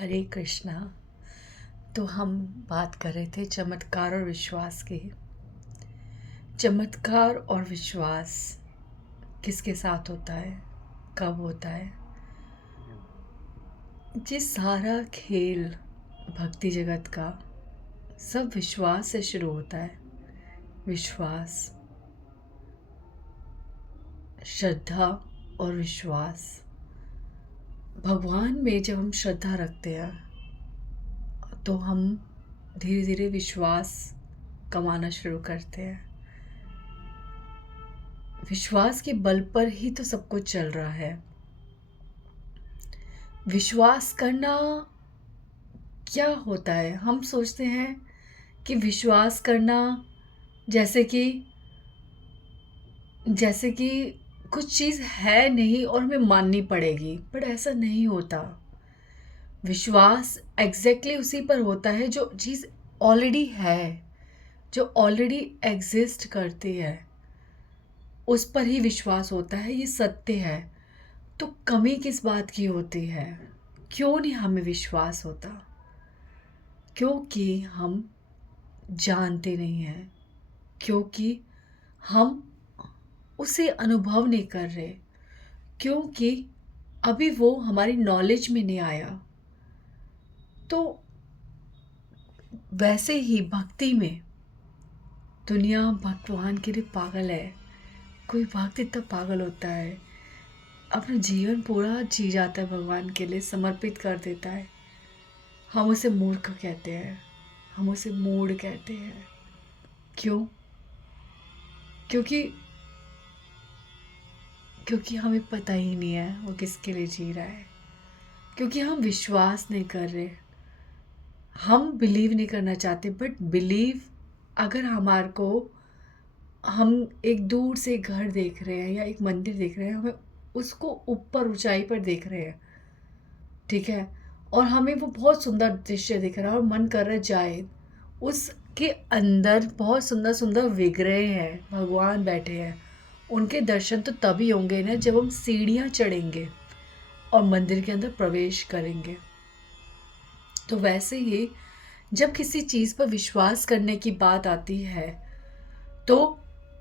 हरे कृष्णा। तो हम बात कर रहे थे चमत्कार और विश्वास की। चमत्कार और विश्वास किसके साथ होता है, कब होता है? ये सारा खेल भक्ति जगत का सब विश्वास से शुरू होता है। विश्वास, श्रद्धा और विश्वास। भगवान में जब हम श्रद्धा रखते हैं तो हम धीरे धीरे विश्वास कमाना शुरू करते हैं। विश्वास के बल पर ही तो सब कुछ चल रहा है। विश्वास करना क्या होता है? हम सोचते हैं कि विश्वास करना जैसे कि कुछ चीज़ है नहीं और हमें माननी पड़ेगी, बट ऐसा नहीं होता। विश्वास एग्जैक्टली उसी पर होता है जो चीज़ ऑलरेडी है, जो ऑलरेडी एग्जिस्ट करती है, उस पर ही विश्वास होता है। ये सत्य है। तो कमी किस बात की होती है? क्यों नहीं हमें विश्वास होता? क्योंकि हम जानते नहीं हैं, क्योंकि हम उसे अनुभव नहीं कर रहे, क्योंकि अभी वो हमारी नॉलेज में नहीं आया। तो वैसे ही भक्ति में दुनिया भगवान के लिए पागल है। कोई भक्त इतना पागल होता है, अपना जीवन पूरा जी जाता है, भगवान के लिए समर्पित कर देता है। हम उसे मूर्ख कहते हैं, हम उसे मूढ़ कहते हैं। क्यों? क्योंकि क्योंकि हमें पता ही नहीं है वो किसके लिए जी रहा है। क्योंकि हम विश्वास नहीं कर रहे, हम बिलीव नहीं करना चाहते। बट बिलीव, अगर हमारे को, हम एक दूर से घर देख रहे हैं या एक मंदिर देख रहे हैं, हमें उसको ऊपर ऊंचाई पर देख रहे हैं, ठीक है, और हमें वो बहुत सुंदर दृश्य दिख रहा है और मन कर रहा है जाए। उसके अंदर बहुत सुंदर सुंदर विग्रह हैं, भगवान बैठे हैं। उनके दर्शन तो तभी होंगे ना जब हम सीढ़ियाँ चढ़ेंगे और मंदिर के अंदर प्रवेश करेंगे। तो वैसे ही जब किसी चीज़ पर विश्वास करने की बात आती है तो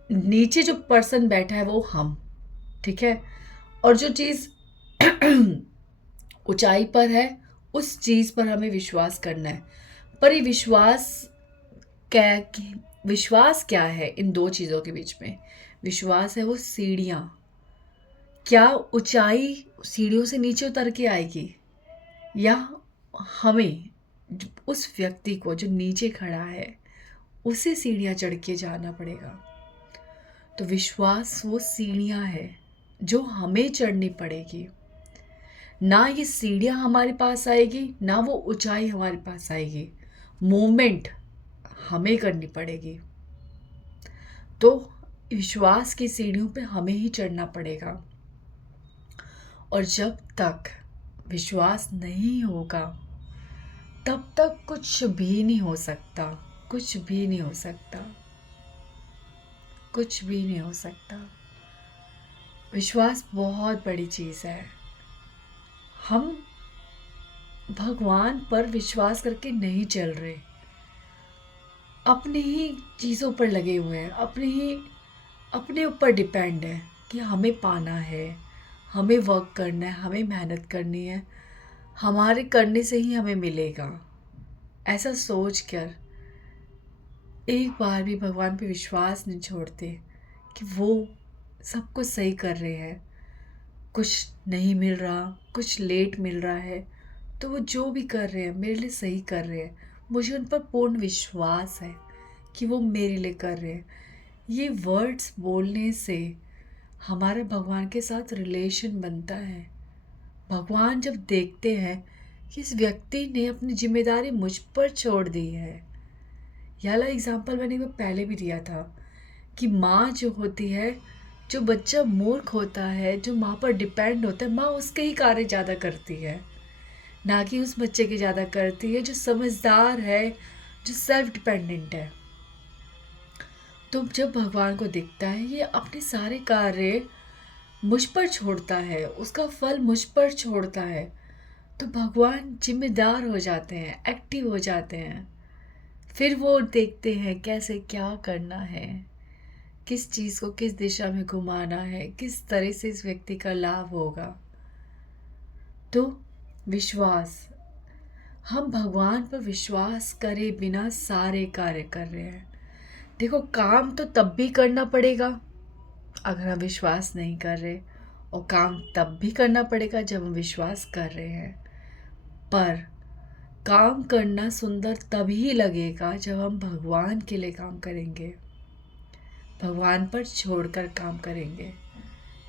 नीचे जो पर्सन बैठा है वो हम, ठीक है, और जो चीज़ ऊंचाई पर है उस चीज़ पर हमें विश्वास करना है। पर ये क्या विश्वास क्या है इन दो चीज़ों के बीच में? विश्वास है वो सीढ़ियाँ। क्या ऊंचाई सीढ़ियों से नीचे उतर के आएगी, या हमें उस व्यक्ति को जो नीचे खड़ा है उसे सीढ़ियाँ चढ़ के जाना पड़ेगा? तो विश्वास वो सीढ़ियाँ है जो हमें चढ़नी पड़ेगी। ना ये सीढ़ियाँ हमारे पास आएगी, ना वो ऊंचाई हमारे पास आएगी। मूवमेंट हमें करनी पड़ेगी। तो विश्वास की सीढ़ियों पे हमें ही चढ़ना पड़ेगा। और जब तक विश्वास नहीं होगा तब तक कुछ भी नहीं हो सकता, कुछ भी नहीं हो सकता, कुछ भी नहीं हो सकता। विश्वास बहुत बड़ी चीज़ है। हम भगवान पर विश्वास करके नहीं चल रहे, अपनी ही चीज़ों पर लगे हुए हैं, अपने ऊपर डिपेंड है कि हमें पाना है, हमें वर्क करना है, हमें मेहनत करनी है, हमारे करने से ही हमें मिलेगा। ऐसा सोच कर एक बार भी भगवान पे विश्वास नहीं छोड़ते कि वो सब कुछ सही कर रहे हैं। कुछ नहीं मिल रहा, कुछ लेट मिल रहा है, तो वो जो भी कर रहे हैं मेरे लिए सही कर रहे हैं। मुझे उन पर पूर्ण विश्वास है कि वो मेरे लिए कर रहे हैं। ये वर्ड्स बोलने से हमारा भगवान के साथ रिलेशन बनता है। भगवान जब देखते हैं कि इस व्यक्ति ने अपनी जिम्मेदारी मुझ पर छोड़ दी है। यह वाला एग्जाम्पल मैंने वो पहले भी दिया था कि माँ जो होती है, जो बच्चा मूर्ख होता है, जो माँ पर डिपेंड होता है, माँ उसके ही कार्य ज़्यादा करती है, ना कि उस बच्चे के ज़्यादा करती है जो समझदार है, जो सेल्फ डिपेंडेंट है। तो जब भगवान को दिखता है ये अपने सारे कार्य मुझ पर छोड़ता है, उसका फल मुझ पर छोड़ता है, तो भगवान जिम्मेदार हो जाते हैं, एक्टिव हो जाते हैं। फिर वो देखते हैं कैसे क्या करना है, किस चीज़ को किस दिशा में घुमाना है, किस तरह से इस व्यक्ति का लाभ होगा। तो विश्वास, हम भगवान पर विश्वास करे बिना सारे कार्य कर रहे हैं। देखो, काम तो तब भी करना पड़ेगा अगर हम विश्वास नहीं कर रहे, और काम तब भी करना पड़ेगा जब हम विश्वास कर रहे हैं। पर काम करना सुंदर तभी लगेगा जब हम भगवान के लिए काम करेंगे, भगवान पर छोड़कर काम करेंगे।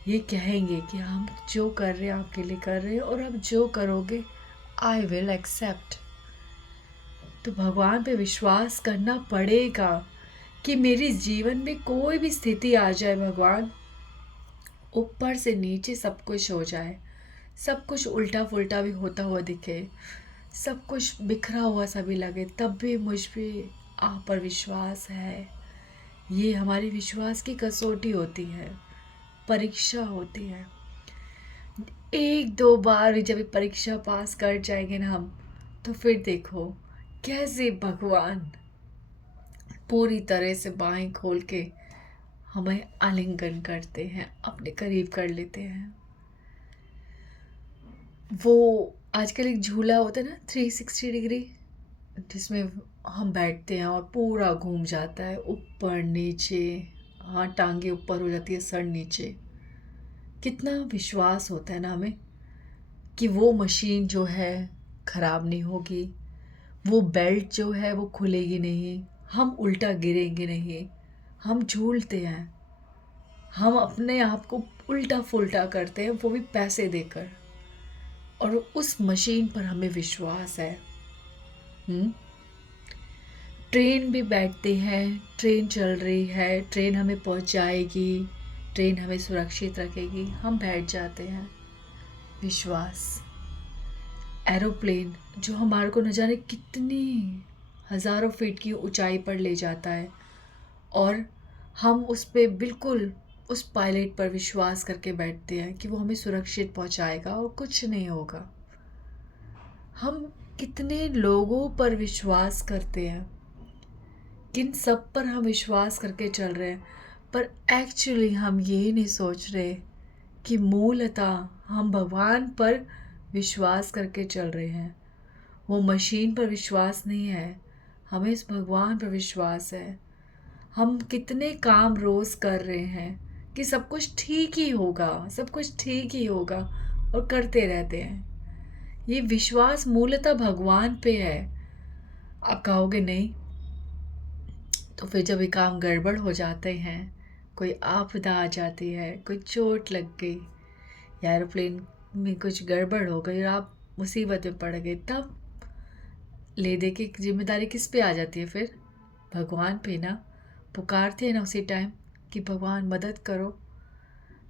ये कहेंगे कि हम जो कर रहे हैं आपके लिए कर रहे हैं, और आप जो करोगे आई विल एक्सेप्ट। तो भगवान पे विश्वास करना पड़ेगा कि मेरे जीवन में कोई भी स्थिति आ जाए, भगवान ऊपर से नीचे सब कुछ हो जाए, सब कुछ उल्टा पुल्टा भी होता हुआ दिखे, सब कुछ बिखरा हुआ सा भी लगे, तब भी मुझ पे आप पर विश्वास है। ये हमारी विश्वास की कसौटी होती है, परीक्षा होती है। एक दो बार जब ये परीक्षा पास कर जाएंगे ना हम, तो फिर देखो कैसे भगवान पूरी तरह से बाहें खोल के हमें आलिंगन करते हैं, अपने करीब कर लेते हैं। वो आजकल एक झूला होता है ना 360 डिग्री, जिसमें हम बैठते हैं और पूरा घूम जाता है ऊपर नीचे, हाँ टांगे ऊपर हो जाती है, सर नीचे। कितना विश्वास होता है ना हमें कि वो मशीन जो है ख़राब नहीं होगी, वो बेल्ट जो है वो खुलेगी नहीं, हम उल्टा गिरेंगे नहीं। हम झूलते हैं, हम अपने आप को उल्टा फुल्टा करते हैं, वो भी पैसे देकर, और उस मशीन पर हमें विश्वास है। ट्रेन भी बैठते हैं, ट्रेन चल रही है, ट्रेन हमें पहुंचाएगी, ट्रेन हमें सुरक्षित रखेगी, हम बैठ जाते हैं, विश्वास। एरोप्लेन जो हमारे को न जाने कितनी हज़ारों फीट की ऊंचाई पर ले जाता है, और हम उस पे बिल्कुल उस पायलट पर विश्वास करके बैठते हैं कि वो हमें सुरक्षित पहुंचाएगा और कुछ नहीं होगा। हम कितने लोगों पर विश्वास करते हैं, किन सब पर हम विश्वास करके चल रहे हैं, पर एक्चुअली हम ये नहीं सोच रहे कि मूलतः हम भगवान पर विश्वास करके चल रहे हैं। वो मशीन पर विश्वास नहीं है, हमें इस भगवान पर विश्वास है। हम कितने काम रोज़ कर रहे हैं कि सब कुछ ठीक ही होगा, सब कुछ ठीक ही होगा, और करते रहते हैं। ये विश्वास मूलतः भगवान पे है। आप कहोगे नहीं, तो फिर जब ये काम गड़बड़ हो जाते हैं, कोई आपदा आ जाती है, कोई चोट लग गई या एरोप्लेन में कुछ गड़बड़ हो गई और आप मुसीबत में पड़ गए, तब ले दे के जिम्मेदारी किस पे आ जाती है फिर? भगवान पे ना। पुकारते हैं ना उसी टाइम कि भगवान मदद करो।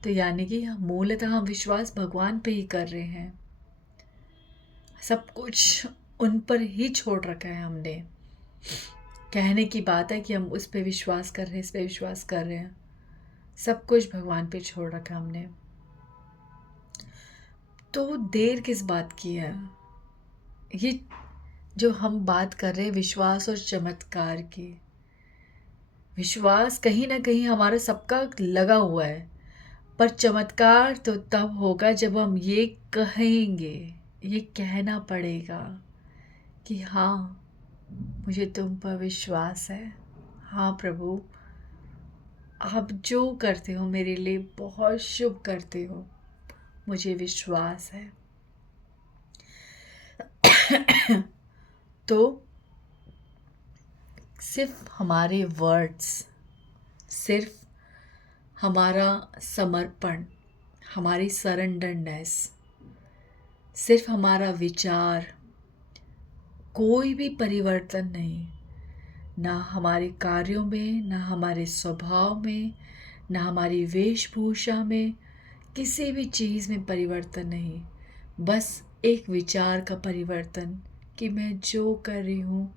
तो यानी कि मूलतः हम विश्वास भगवान पे ही कर रहे हैं, सब कुछ उन पर ही छोड़ रखा है हमने। कहने की बात है कि हम उस पे विश्वास कर रहे हैं, इस पे विश्वास कर रहे हैं, सब कुछ भगवान पे छोड़ रखा हमने। तो देर किस बात की है? ये जो हम बात कर रहे हैं विश्वास और चमत्कार की, विश्वास कहीं ना कहीं हमारा सबका लगा हुआ है, पर चमत्कार तो तब होगा जब हम ये कहेंगे, ये कहना पड़ेगा कि हाँ मुझे तुम पर विश्वास है, हाँ प्रभु आप जो करते हो मेरे लिए बहुत शुभ करते हो, मुझे विश्वास है। तो सिर्फ हमारे वर्ड्स, सिर्फ हमारा समर्पण, हमारी सरेंडरनेस, सिर्फ हमारा विचार, कोई भी परिवर्तन नहीं, ना हमारे कार्यों में, ना हमारे स्वभाव में, ना हमारी वेशभूषा में, किसी भी चीज़ में परिवर्तन नहीं। बस एक विचार का परिवर्तन कि मैं जो कर रही हूँ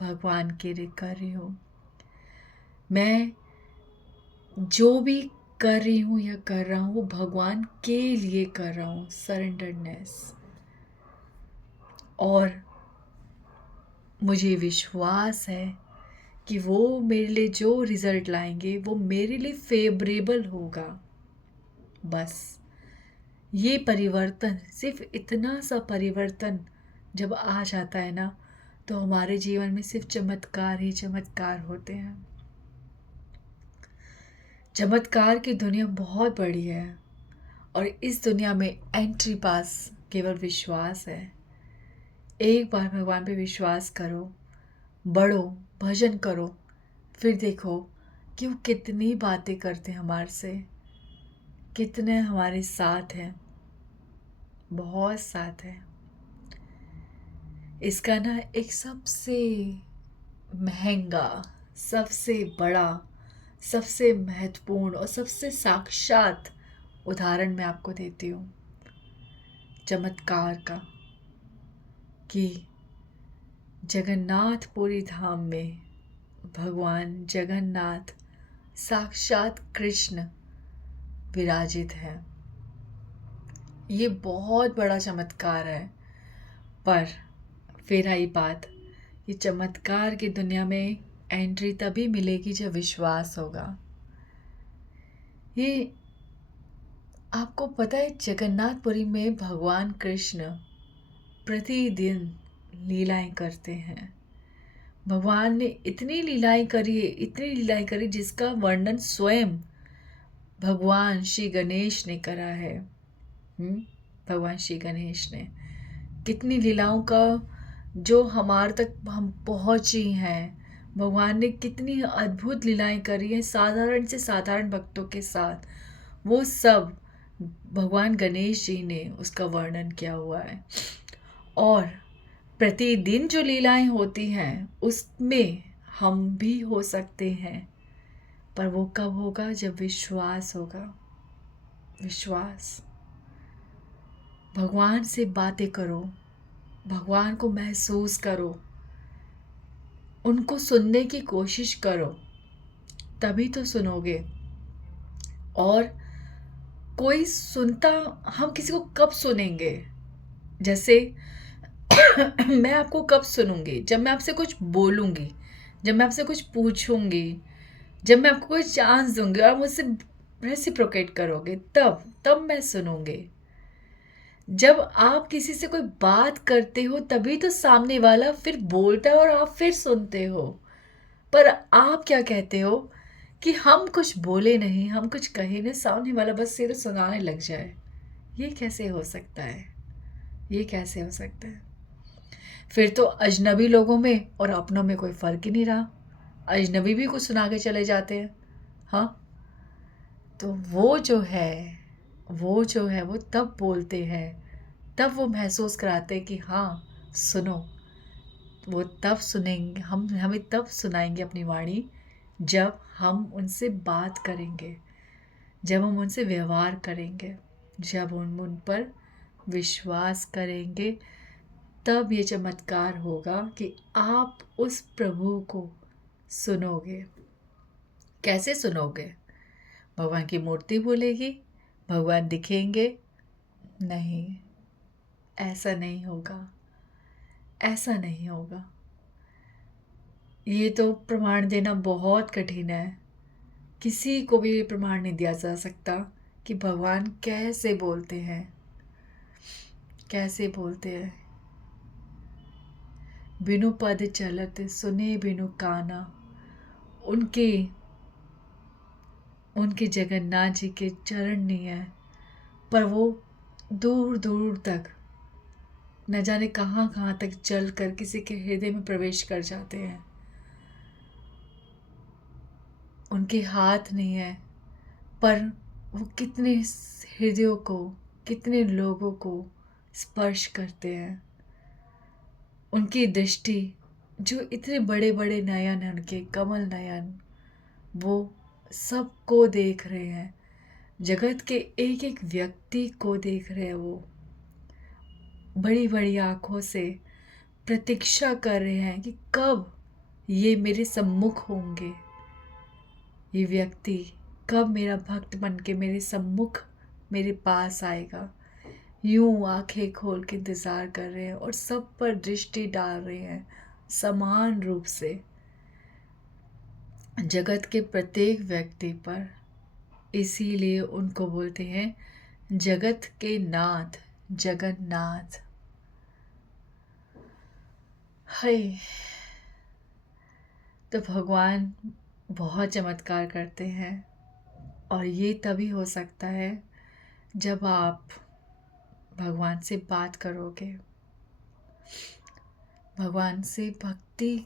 भगवान के लिए कर रही हूँ, मैं जो भी कर रही हूँ या कर रहा हूँ वो भगवान के लिए कर रहा हूँ। सरेंडरनेस, और मुझे विश्वास है कि वो मेरे लिए जो रिज़ल्ट लाएंगे वो मेरे लिए फेवरेबल होगा। बस ये परिवर्तन, सिर्फ इतना सा परिवर्तन जब आ जाता है ना, तो हमारे जीवन में सिर्फ चमत्कार ही चमत्कार होते हैं। चमत्कार की दुनिया बहुत बड़ी है और इस दुनिया में एंट्री पास केवल विश्वास है। एक बार भगवान पे विश्वास करो, बढ़ो, भजन करो, फिर देखो कि वो कितनी बातें करते हैं हमारे से, कितने हमारे साथ हैं, बहुत साथ है। इसका ना एक सबसे महंगा, सबसे बड़ा, सबसे महत्वपूर्ण और सबसे साक्षात उदाहरण मैं आपको देती हूँ चमत्कार का, कि जगन्नाथपुरी धाम में भगवान जगन्नाथ साक्षात कृष्ण विराजित है। ये बहुत बड़ा चमत्कार है। पर फिर आई बात, ये चमत्कार की दुनिया में एंट्री तभी मिलेगी जब विश्वास होगा। ये आपको पता है, जगन्नाथपुरी में भगवान कृष्ण प्रतिदिन लीलाएं करते हैं। भगवान ने इतनी लीलाएं करी है, इतनी लीलाएं करी जिसका वर्णन स्वयं भगवान श्री गणेश ने करा है। भगवान श्री गणेश ने कितनी लीलाओं का जो हमारे तक हम पहुंची हैं। भगवान ने कितनी अद्भुत लीलाएं करी हैं साधारण से साधारण भक्तों के साथ। वो सब भगवान गणेश जी ने उसका वर्णन किया हुआ है। और प्रतिदिन जो लीलाएं होती हैं उसमें हम भी हो सकते हैं, पर वो कब होगा? जब विश्वास होगा। विश्वास। भगवान से बातें करो, भगवान को महसूस करो, उनको सुनने की कोशिश करो, तभी तो सुनोगे। और कोई सुनता, हम किसी को कब सुनेंगे? जैसे मैं आपको कब सुनूंगी? जब मैं आपसे कुछ बोलूंगी, जब मैं आपसे कुछ पूछूंगी, जब मैं आपको कोई चांस दूंगी और मुझसे रेसिप्रोकेट करोगे, तब मैं सुनूंगी। जब आप किसी से कोई बात करते हो तभी तो सामने वाला फिर बोलता है और आप फिर सुनते हो। पर आप क्या कहते हो कि हम कुछ बोले नहीं, हम कुछ कहे नहीं, सामने वाला बस सिर्फ सुनाने लग जाए। ये कैसे हो सकता है? ये कैसे हो सकता है? फिर तो अजनबी लोगों में और अपनों में कोई फ़र्क ही नहीं रहा। अजनबी भी कुछ सुना के चले जाते हैं। हाँ, तो वो जो है वो तब बोलते हैं, तब वो महसूस कराते हैं कि हाँ सुनो। वो तब सुनेंगे, हमें तब सुनाएंगे अपनी वाणी जब हम उनसे बात करेंगे, जब हम उनसे व्यवहार करेंगे, जब हम उन पर विश्वास करेंगे। तब ये चमत्कार होगा कि आप उस प्रभु को सुनोगे। कैसे सुनोगे? भगवान की मूर्ति बोलेगी, भगवान दिखेंगे? नहीं, ऐसा नहीं होगा, ऐसा नहीं होगा। ये तो प्रमाण देना बहुत कठिन है। किसी को भी ये प्रमाण नहीं दिया जा सकता कि भगवान कैसे बोलते हैं, कैसे बोलते हैं। बिनु पद चलत सुने बिनु काना। उनके जगन्नाथ जी के चरण नहीं है, पर वो दूर दूर तक, न जाने कहाँ कहाँ तक चल कर किसी के हृदय में प्रवेश कर जाते हैं। उनके हाथ नहीं है, पर वो कितने हृदयों को, कितने लोगों को स्पर्श करते हैं। उनकी दृष्टि, जो इतने बड़े बड़े नयन हैं, उनके कमल नयन, वो सबको देख रहे हैं। जगत के एक एक व्यक्ति को देख रहे हैं। वो बड़ी बड़ी आँखों से प्रतीक्षा कर रहे हैं कि कब ये मेरे सम्मुख होंगे, ये व्यक्ति कब मेरा भक्त बन के मेरे सम्मुख, मेरे पास आएगा। यूं आंखें खोल के इंतज़ार कर रहे हैं और सब पर दृष्टि डाल रहे हैं समान रूप से, जगत के प्रत्येक व्यक्ति पर। इसीलिए उनको बोलते हैं जगत के नाथ, जगन्नाथ। हाय। तो भगवान बहुत चमत्कार करते हैं, और ये तभी हो सकता है जब आप भगवान से बात करोगे, भगवान से भक्ति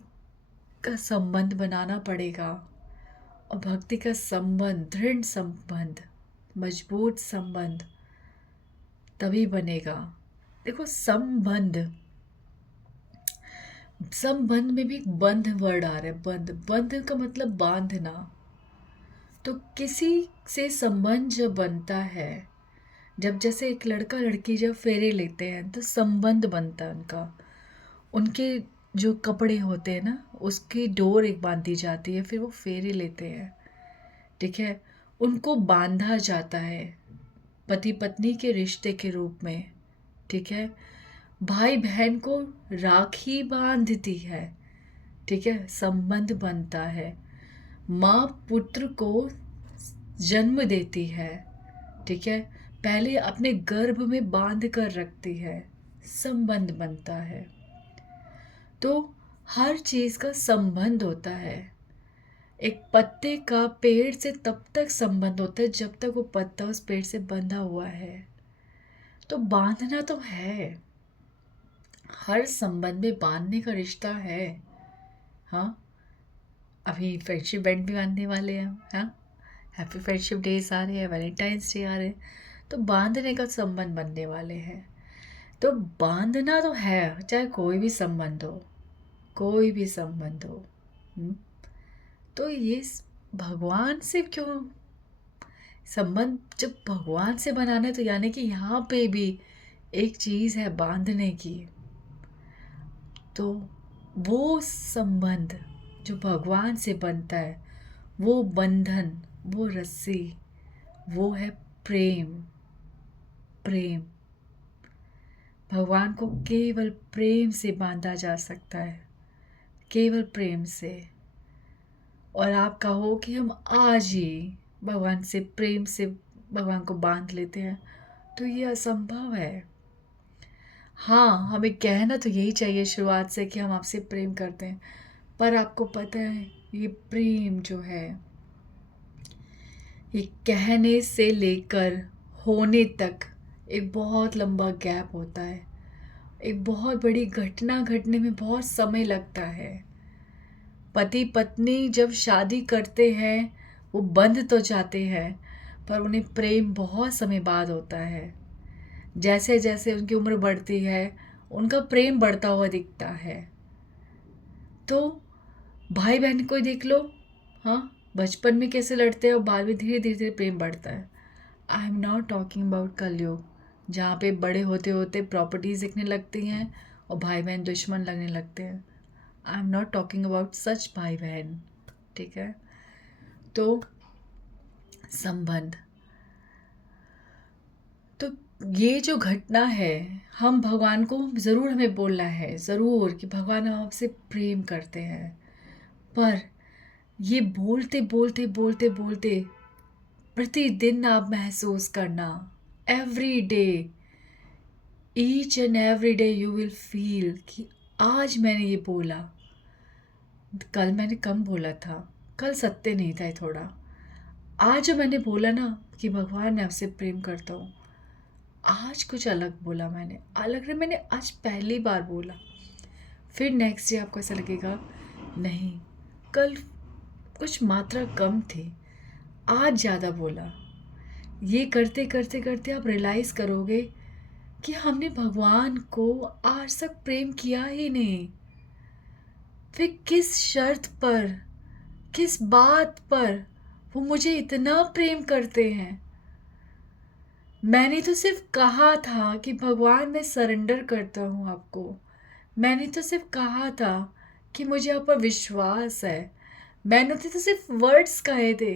का संबंध बनाना पड़ेगा। और भक्ति का संबंध, दृढ़ संबंध, मजबूत संबंध तभी बनेगा। देखो, संबंध, संबंध में भी बंध वर्ड आ रहा है। बंध, बंध का मतलब बांधना। तो किसी से संबंध जब बनता है, जब जैसे एक लड़का लड़की जब फेरे लेते हैं तो संबंध बनता है उनका। उनके जो कपड़े होते हैं ना, उसकी डोर एक बांधी जाती है, फिर वो फेरे लेते हैं। ठीक है, उनको बांधा जाता है पति पत्नी के रिश्ते के रूप में। ठीक है, भाई बहन को राखी बांधती है। ठीक है, संबंध बनता है। माँ पुत्र को जन्म देती है। ठीक है, पहले अपने गर्भ में बांध कर रखती है, संबंध बनता है। तो हर चीज़ का संबंध होता है। एक पत्ते का पेड़ से तब तक संबंध होता है जब तक वो पत्ता उस पेड़ से बंधा हुआ है। तो बांधना तो है, हर संबंध में बांधने का रिश्ता है। हाँ, अभी फ्रेंडशिप बैंड भी बांधने वाले हैं। हाँ, हैप्पी फ्रेंडशिप डेज आ रहे हैं, वैलेंटाइंस डे आ रहे हैं, तो बांधने का संबंध बनने वाले हैं। तो बांधना तो है, चाहे कोई भी संबंध हो, कोई भी संबंध हो। तो ये भगवान से क्यों संबंध, जब भगवान से बनाना है तो यानी कि यहाँ पे भी एक चीज़ है बांधने की। तो वो संबंध जो भगवान से बनता है, वो बंधन, वो रस्सी, वो है प्रेम। प्रेम, भगवान को केवल प्रेम से बांधा जा सकता है, केवल प्रेम से। और आप कहो कि हम आज ही भगवान से प्रेम से भगवान को बांध लेते हैं, तो ये असंभव है। हाँ, हमें कहना तो यही चाहिए शुरुआत से कि हम आपसे प्रेम करते हैं, पर आपको पता है ये प्रेम जो है, ये कहने से लेकर होने तक एक बहुत लंबा गैप होता है। एक बहुत बड़ी घटना घटने में बहुत समय लगता है। पति पत्नी जब शादी करते हैं वो बंध तो जाते हैं, पर उन्हें प्रेम बहुत समय बाद होता है। जैसे जैसे उनकी उम्र बढ़ती है, उनका प्रेम बढ़ता हुआ दिखता है। तो भाई बहन को ही देख लो। हाँ, बचपन में कैसे लड़ते हैं और बाद में धीरे धीरे धीरे प्रेम बढ़ता है। I am not talking about कलयुग, जहाँ पे बड़े होते होते प्रॉपर्टीज दिखने लगती हैं और भाई बहन दुश्मन लगने लगते हैं। I am not talking about such भाई बहन। ठीक है, तो संबंध, तो ये जो घटना है, हम भगवान को ज़रूर हमें बोलना है, ज़रूर, कि भगवान हम आपसे प्रेम करते हैं। पर ये बोलते बोलते बोलते बोलते प्रतिदिन आप महसूस करना, every day, each and every day you will feel कि आज मैंने ये बोला, कल मैंने कम बोला था, कल सत्य नहीं था ये थोड़ा। आज जो मैंने बोला ना कि भगवान मैं आपसे प्रेम करता हूँ, आज कुछ अलग बोला मैंने, अलग रहा, मैंने आज पहली बार बोला। फिर नेक्स्ट डे आपको ऐसा लगेगा नहीं, कल कुछ मात्रा कम थी, आज ज़्यादा बोला। ये करते करते करते आप रियलाइज़ करोगे कि हमने भगवान को आज तक प्रेम किया ही नहीं। फिर किस शर्त पर, किस बात पर वो मुझे इतना प्रेम करते हैं? मैंने तो सिर्फ कहा था कि भगवान मैं सरेंडर करता हूँ आपको। मैंने तो सिर्फ कहा था कि मुझे आप पर विश्वास है। मैंने तो सिर्फ वर्ड्स कहे थे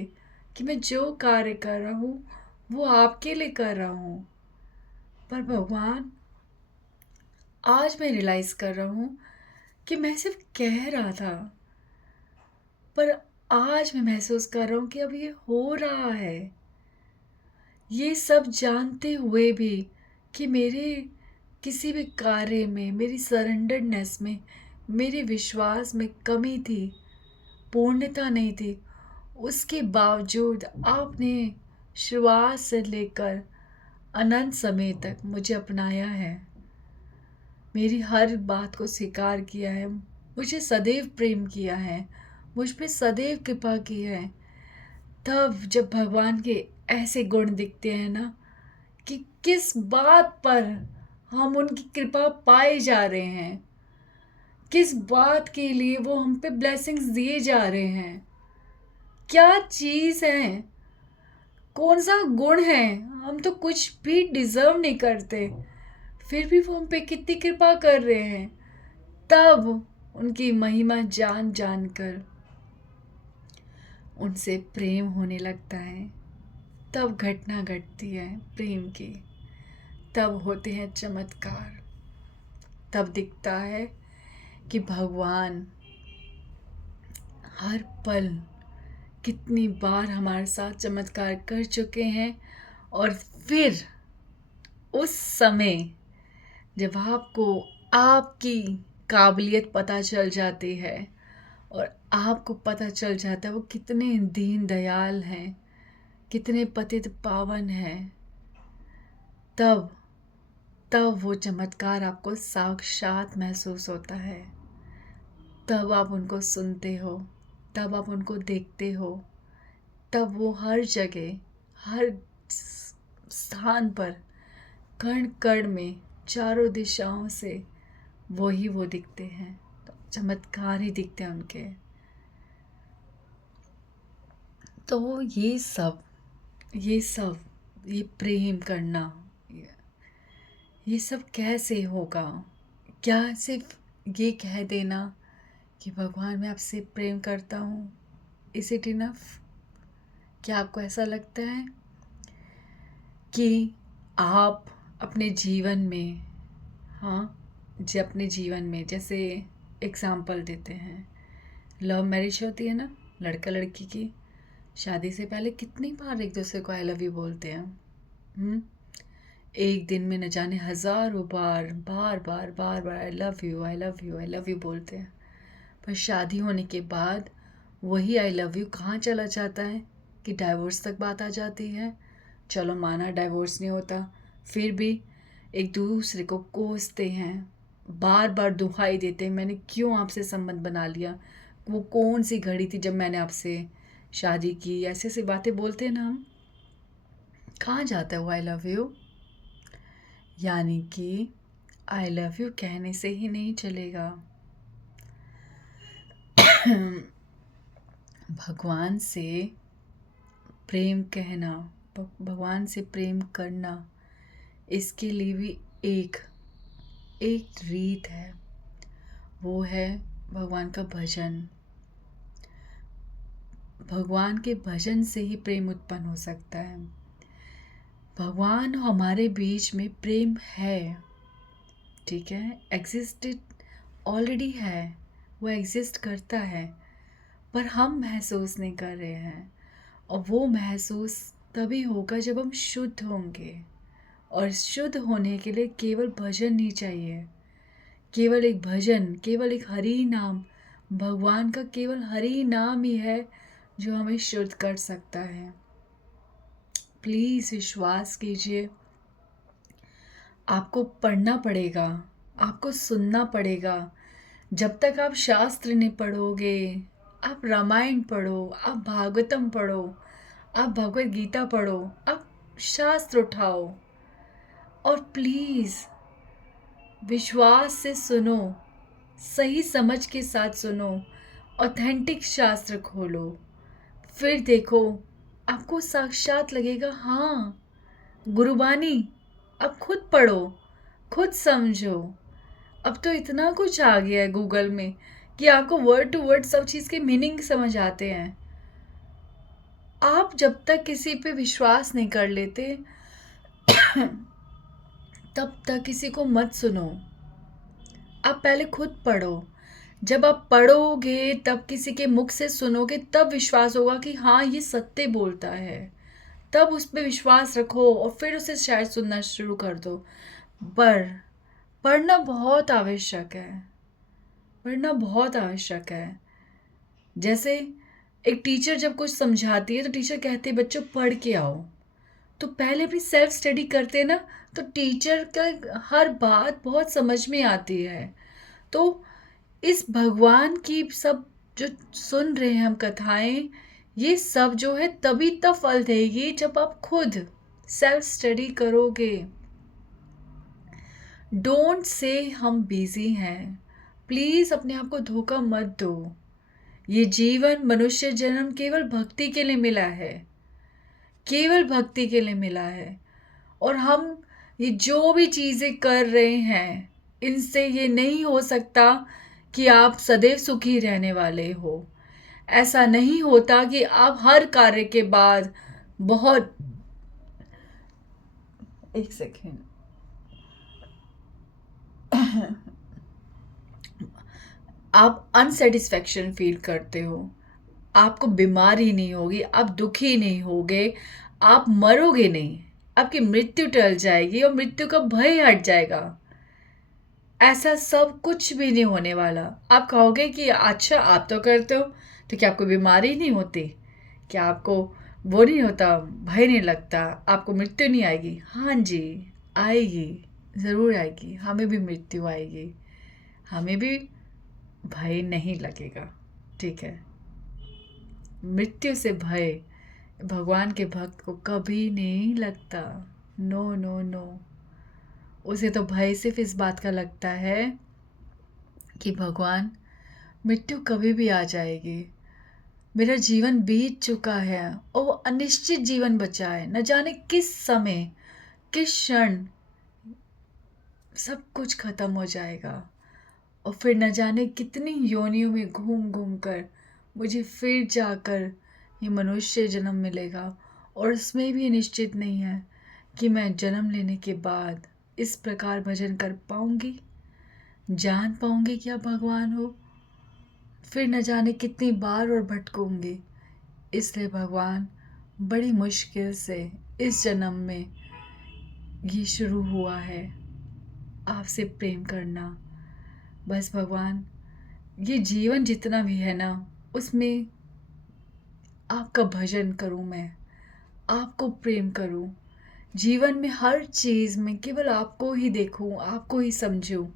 कि मैं जो कार्य कर रहा हूँ वो आपके लिए कर रहा हूँ। पर भगवान, आज मैं रियलाइज़ कर रहा हूँ कि मैं सिर्फ कह रहा था, पर आज मैं महसूस कर रहा हूँ कि अब ये हो रहा है। ये सब जानते हुए भी कि मेरे किसी भी कार्य में, मेरी सरेंडरनेस में, मेरे विश्वास में कमी थी, पूर्णता नहीं थी, उसके बावजूद आपने शुरुआत से लेकर अनंत समय तक मुझे अपनाया है, मेरी हर बात को स्वीकार किया है, मुझे सदैव प्रेम किया है, मुझ पे सदैव कृपा की है। तब जब भगवान के ऐसे गुण दिखते हैं ना, कि किस बात पर हम उनकी कृपा पाए जा रहे हैं, किस बात के लिए वो हम पे ब्लेसिंग्स दिए जा रहे हैं, क्या चीज़ है, कौन सा गुण है, हम तो कुछ भी डिजर्व नहीं करते, फिर भी वो हम पे कितनी कृपा कर रहे हैं। तब उनकी महिमा जान जान कर उनसे प्रेम होने लगता है। तब घटना घटती है प्रेम की, तब होते हैं चमत्कार, तब दिखता है कि भगवान हर पल कितनी बार हमारे साथ चमत्कार कर चुके हैं। और फिर उस समय जब आपको आपकी काबिलियत पता चल जाती है और आपको पता चल जाता है वो कितने दीन दयाल हैं, कितने पतित पावन हैं, तब तब वो चमत्कार आपको साक्षात महसूस होता है। तब आप उनको सुनते हो, तब आप उनको देखते हो, तब वो हर जगह, हर स्थान पर, कण कण में, चारों दिशाओं से वो दिखते हैं। तो चमत्कार ही दिखते हैं उनके। तो ये प्रेम करना, ये सब कैसे होगा? क्या सिर्फ ये कह देना कि भगवान मैं आपसे प्रेम करता हूँ, इज इट इनफ? क्या आपको ऐसा लगता है कि आप अपने जीवन में, हाँ जो अपने जीवन में, जैसे एग्ज़ाम्पल देते हैं, लव मैरिज होती है ना, लड़का लड़की की, शादी से पहले कितनी बार एक दूसरे को आई लव यू बोलते हैं। एक दिन में न जाने हज़ारों बार, बार बार बार बार I love you, I love you, I love you बोलते हैं। पर शादी होने के बाद वही आई लव यू कहाँ चला जाता है कि डाइवोर्स तक बात आ जाती है। चलो माना डाइवोर्स नहीं होता, फिर भी एक दूसरे को कोसते हैं, बार बार दुहाई देते हैं, मैंने क्यों आपसे संबंध बना लिया, वो कौन सी घड़ी थी जब मैंने आपसे शादी की, ऐसे ऐसी बातें बोलते हैं ना हम। कहाँ जाता है वो आई लव यू? यानी कि आई लव यू कहने से ही नहीं चलेगा, भगवान से प्रेम कहना, भगवान से प्रेम करना, इसके लिए भी एक रीत है, वो है भगवान का भजन। भगवान के भजन से ही प्रेम उत्पन्न हो सकता है। भगवान हमारे बीच में प्रेम है, ठीक है, एग्जिस्टेड ऑलरेडी है, वो एग्जिस्ट करता है, पर हम महसूस नहीं कर रहे हैं। और वो महसूस तभी होगा जब हम शुद्ध होंगे। और शुद्ध होने के लिए केवल भजन नहीं चाहिए, केवल एक भजन, केवल एक हरि नाम, भगवान का केवल हरि नाम ही है जो हमें शुद्ध कर सकता है। प्लीज़ विश्वास कीजिए, आपको पढ़ना पड़ेगा, आपको सुनना पड़ेगा। जब तक आप शास्त्र नहीं पढ़ोगे, आप रामायण पढ़ो, आप भागवतम पढ़ो, आप भगवत गीता पढ़ो, आप शास्त्र उठाओ और प्लीज़ विश्वास से सुनो, सही समझ के साथ सुनो, ऑथेंटिक शास्त्र खोलो, फिर देखो आपको साक्षात लगेगा, हाँ गुरुबानी। अब खुद पढ़ो, खुद समझो। अब तो इतना कुछ आ गया है गूगल में कि आपको वर्ड टू वर्ड सब चीज़ के मीनिंग समझ आते हैं। आप जब तक किसी पे विश्वास नहीं कर लेते तब तक किसी को मत सुनो। आप पहले खुद पढ़ो। जब आप पढ़ोगे तब किसी के मुख से सुनोगे, तब विश्वास होगा कि हाँ ये सत्य बोलता है। तब उस पे विश्वास रखो और फिर उसे शायद सुनना शुरू कर दो। पर पढ़ना बहुत आवश्यक है। पढ़ना बहुत आवश्यक है। जैसे एक टीचर जब कुछ समझाती है तो टीचर कहती है बच्चों पढ़ के आओ। तो पहले अपनी सेल्फ स्टडी करते ना, तो टीचर का हर बात बहुत समझ में आती है। तो इस भगवान की सब जो सुन रहे हैं हम कथाएं, ये सब जो है तभी तब फल देगी जब आप खुद सेल्फ स्टडी करोगे। डोंट से हम बिजी हैं। प्लीज़ अपने आप को धोखा मत दो। ये जीवन मनुष्य जन्म केवल भक्ति के लिए मिला है। केवल भक्ति के लिए मिला है। और हम ये जो भी चीज़ें कर रहे हैं, इनसे ये नहीं हो सकता कि आप सदैव सुखी रहने वाले हो। ऐसा नहीं होता कि आप हर कार्य के बाद बहुत, एक सेकेंड, आप अनसेटिस्फैक्शन फील करते हो। आपको बीमारी नहीं होगी, आप दुखी नहीं होगे, आप मरोगे नहीं, आपकी मृत्यु टल जाएगी और मृत्यु का भय हट जाएगा। ऐसा सब कुछ भी नहीं होने वाला। आप कहोगे कि अच्छा आप तो करते हो, तो क्या आपको बीमारी नहीं होती? क्या आपको वो नहीं होता, भय नहीं लगता, आपको मृत्यु नहीं आएगी? हाँ जी, आएगी, ज़रूर आएगी। हमें भी मृत्यु आएगी, हमें भी भय नहीं लगेगा। ठीक है, मृत्यु से भय भगवान के भक्त को कभी नहीं लगता। No no no. उसे तो भय सिर्फ इस बात का लगता है कि भगवान मृत्यु कभी भी आ जाएगी। मेरा जीवन बीत चुका है और वो अनिश्चित जीवन बचा है। न जाने किस समय, किस क्षण सब कुछ खत्म हो जाएगा और फिर न जाने कितनी योनियों में घूम घूम कर मुझे फिर जाकर ये मनुष्य जन्म मिलेगा। और उसमें भी निश्चित नहीं है कि मैं जन्म लेने के बाद इस प्रकार भजन कर पाऊंगी, जान पाऊंगी कि आप भगवान हो। फिर न जाने कितनी बार और भटकूंगी। इसलिए भगवान बड़ी मुश्किल से इस जन्म में ये शुरू हुआ है आपसे प्रेम करना। बस भगवान, ये जीवन जितना भी है ना, उसमें आपका भजन करूं मैं, आपको प्रेम करूं। जीवन में हर चीज़ में केवल आपको ही देखूं, आपको ही समझूं,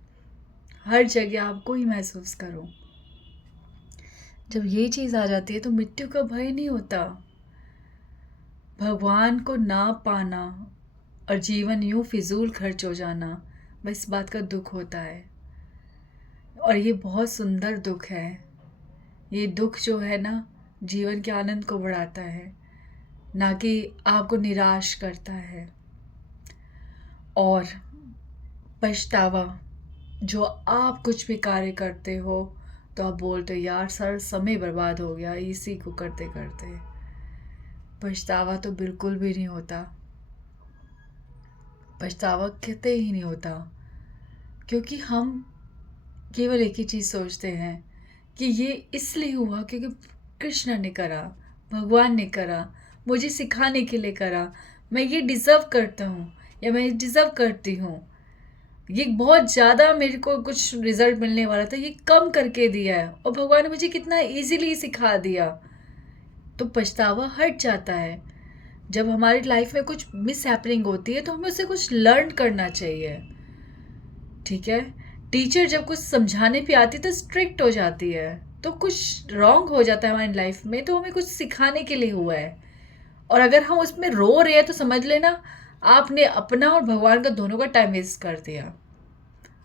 हर जगह आपको ही महसूस करूं। जब ये चीज़ आ जाती है तो मृत्यु का भय नहीं होता। भगवान को ना पाना और जीवन यूं फिजूल खर्च हो जाना, बस इस बात का दुख होता है। और ये बहुत सुंदर दुख है। ये दुख जो है ना, जीवन के आनंद को बढ़ाता है, ना कि आपको निराश करता है। और पछतावा, जो आप कुछ भी कार्य करते हो तो आप बोलते हो यार सर समय बर्बाद हो गया इसी को करते करते। पछतावा तो बिल्कुल भी नहीं होता। पछतावा कहते ही नहीं होता, क्योंकि हम केवल एक ही चीज़ सोचते हैं कि ये इसलिए हुआ क्योंकि कृष्ण ने करा, भगवान ने करा, मुझे सिखाने के लिए करा, मैं ये डिज़र्व करता हूँ या मैं डिज़र्व करती हूँ, ये बहुत ज़्यादा मेरे को कुछ रिजल्ट मिलने वाला था, ये कम करके दिया है और भगवान ने मुझे कितना इजीली सिखा दिया। तो पछतावा हट जाता है। जब हमारी लाइफ में कुछ मिस हैपनिंग होती है तो हमें उससे कुछ लर्न करना चाहिए। ठीक है, टीचर जब कुछ समझाने पे आती है तो स्ट्रिक्ट हो जाती है, तो कुछ रॉन्ग हो जाता है हमारी लाइफ में, तो हमें कुछ सिखाने के लिए हुआ है। और अगर हम उसमें रो रहे हैं तो समझ लेना आपने अपना और भगवान का दोनों का टाइम वेस्ट कर दिया।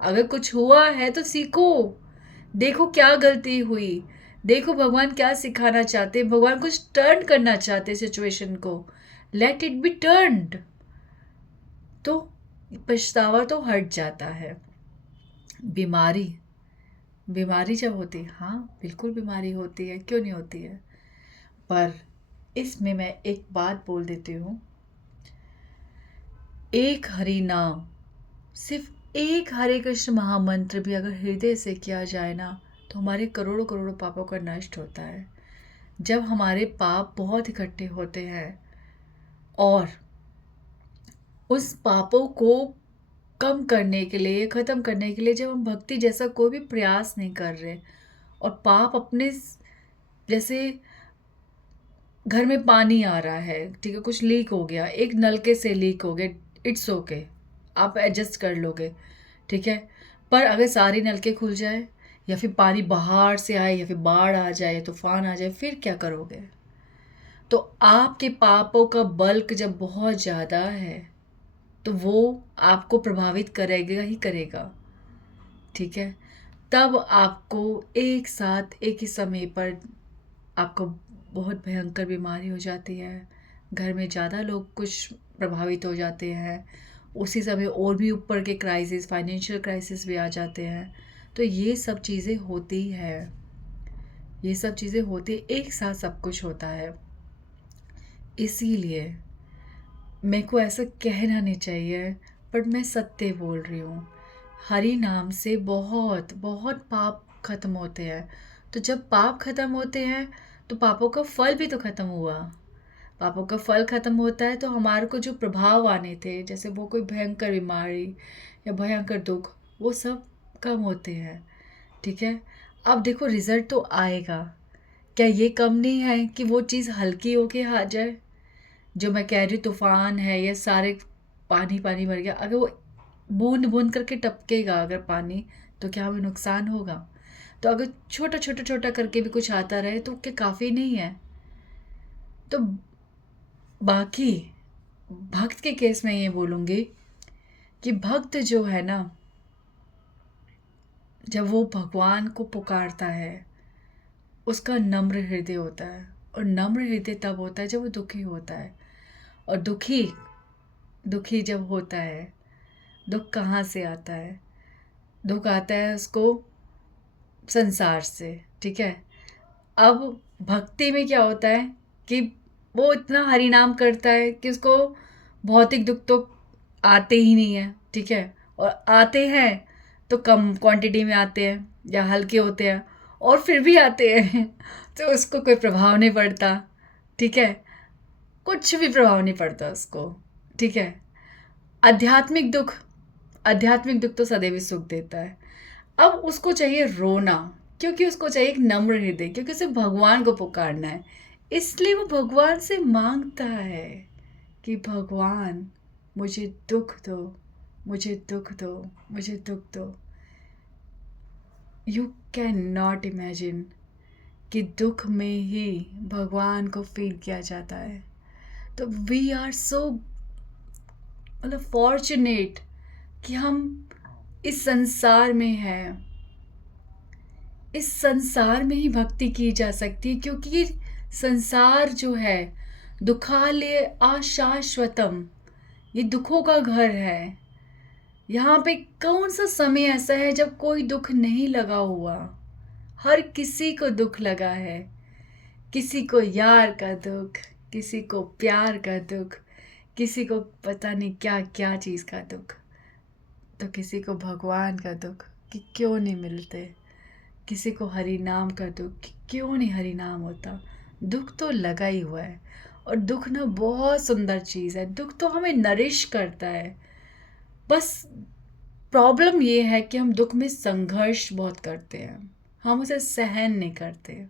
अगर कुछ हुआ है तो सीखो, देखो क्या गलती हुई, देखो भगवान क्या सिखाना चाहते, भगवान कुछ टर्न करना चाहते सिचुएशन को, लेट इट बी टर्न्ड। तो पछतावा तो हट जाता है। बीमारी, बीमारी जब होती है, हाँ बिल्कुल बीमारी होती है, क्यों नहीं होती है। पर इसमें मैं एक बात बोल देती हूँ, एक हरि नाम सिर्फ एक हरे कृष्ण महामंत्र भी अगर हृदय से किया जाए ना, तो हमारे करोड़ों करोड़ों पापों का नष्ट होता है। जब हमारे पाप बहुत इकट्ठे होते हैं और उस पापों को कम करने के लिए, ख़त्म करने के लिए जब हम भक्ति जैसा कोई भी प्रयास नहीं कर रहे और पाप अपने जैसे घर में पानी आ रहा है, ठीक है, कुछ लीक हो गया, एक नलके से लीक हो गया, इट्स ओके, आप एडजस्ट कर लोगे, ठीक है। पर अगर सारे नलके खुल जाए या फिर पानी बाहर से आए या फिर बाढ़ आ जाए, तूफान आ जाए, फिर क्या करोगे? तो आपके पापों का बल्क जब बहुत ज़्यादा है तो वो आपको प्रभावित करेगा ही करेगा, ठीक है। तब आपको एक साथ एक ही समय पर आपको बहुत भयंकर बीमारी हो जाती है, घर में ज़्यादा लोग कुछ प्रभावित हो जाते हैं, उसी समय और भी ऊपर के क्राइसिस, फाइनेंशियल क्राइसिस भी आ जाते हैं। तो ये सब चीज़ें होती है, ये सब चीज़ें होती, एक साथ सब कुछ होता है। इसीलिए मेरे को ऐसा कहना नहीं चाहिए, बट मैं सत्य बोल रही हूँ। हरि नाम से बहुत बहुत पाप खत्म होते हैं। तो जब पाप खत्म होते हैं तो पापों का फल भी तो खत्म हुआ। पापों का फल खत्म होता है तो हमारे को जो प्रभाव आने थे, जैसे वो कोई भयंकर बीमारी या भयंकर दुख, वो सब कम होते हैं, ठीक है। अब देखो रिजल्ट तो आएगा, क्या ये कम नहीं है कि वो चीज़ हल्की होके आ जाए? जो मैं कह रही हूँ तूफान है, ये सारे पानी पानी भर गया, अगर वो बूंद बूंद करके टपकेगा अगर पानी, तो क्या हमें नुकसान होगा? तो अगर छोटा छोटा छोटा करके भी कुछ आता रहे तो क्या काफ़ी नहीं है? तो बाकी भक्त के केस में ये बोलूँगी कि भक्त जो है ना, जब वो भगवान को पुकारता है, उसका नम्र हृदय होता है। और नम्र हृदय तब होता है जब वो दुखी होता है। और दुखी दुखी जब होता है, दुख कहाँ से आता है? दुख आता है उसको संसार से, ठीक है। अब भक्ति में क्या होता है कि वो इतना हरि नाम करता है कि उसको भौतिक दुख तो आते ही नहीं है, ठीक है। और आते हैं तो कम क्वांटिटी में आते हैं या हल्के होते हैं, और फिर भी आते हैं तो उसको कोई प्रभाव नहीं पड़ता, ठीक है। कुछ भी प्रभाव नहीं पड़ता उसको, ठीक है। आध्यात्मिक दुख, आध्यात्मिक दुख तो सदैव ही सुख देता है। अब उसको चाहिए रोना, क्योंकि उसको चाहिए एक नम्र हृदय, क्योंकि उसे भगवान को पुकारना है। इसलिए वो भगवान से मांगता है कि भगवान मुझे दुख दो, मुझे दुख दो, मुझे दुख दो। यू कैन नॉट इमेजिन कि दुख में ही भगवान को फील किया जाता है। तो वी आर सो मतलब फॉर्चुनेट कि हम इस संसार में हैं, इस संसार में ही भक्ति की जा सकती है, क्योंकि ये संसार जो है दुखालय अशाश्वतम, ये दुखों का घर है। यहाँ पे कौन सा समय ऐसा है जब कोई दुख नहीं लगा हुआ? हर किसी को दुख लगा है, किसी को यार का दुख, किसी को प्यार का दुख, किसी को पता नहीं क्या क्या चीज़ का दुख, तो किसी को भगवान का दुख कि क्यों नहीं मिलते, किसी को हरि नाम का दुख कि क्यों नहीं हरि नाम होता। दुख तो लगा ही हुआ है। और दुख ना बहुत सुंदर चीज़ है, दुख तो हमें नरिश करता है। बस प्रॉब्लम ये है कि हम दुख में संघर्ष बहुत करते हैं, हम उसे सहन नहीं करते।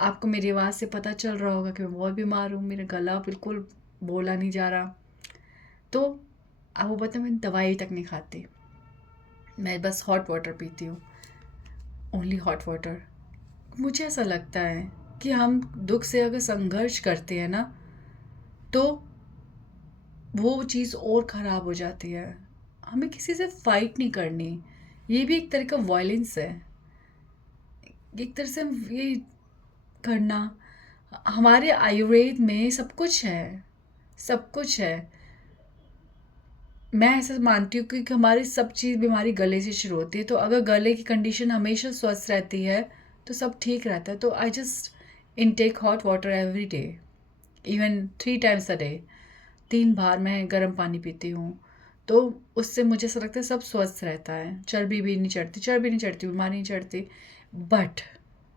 आपको मेरी आवाज़ से पता चल रहा होगा कि मैं बहुत बीमार हूँ, मेरा गला बिल्कुल बोला नहीं जा रहा। तो आपको पता है मैं दवाई तक नहीं खाती, मैं बस हॉट वाटर पीती हूँ, ओनली हॉट वाटर। मुझे ऐसा लगता है कि हम दुख से अगर संघर्ष करते हैं ना, तो वो चीज़ और ख़राब हो जाती है। हमें किसी से फाइट नहीं करनी, ये भी एक तरह का वायलेंस है। एक तरह से हम ये करना, हमारे आयुर्वेद में सब कुछ है, सब कुछ है। मैं ऐसा मानती हूँ कि हमारी सब चीज़ बीमारी गले से शुरू होती है, तो अगर गले की कंडीशन हमेशा स्वस्थ रहती है तो सब ठीक रहता है। तो I just intake hot water every day, even 3 times a day, 3 बार मैं गर्म पानी पीती हूँ। तो उससे मुझे ऐसा लगता है सब स्वस्थ रहता है, चर्बी भी नहीं चढ़ती, बीमारी नहीं चढ़ती। बट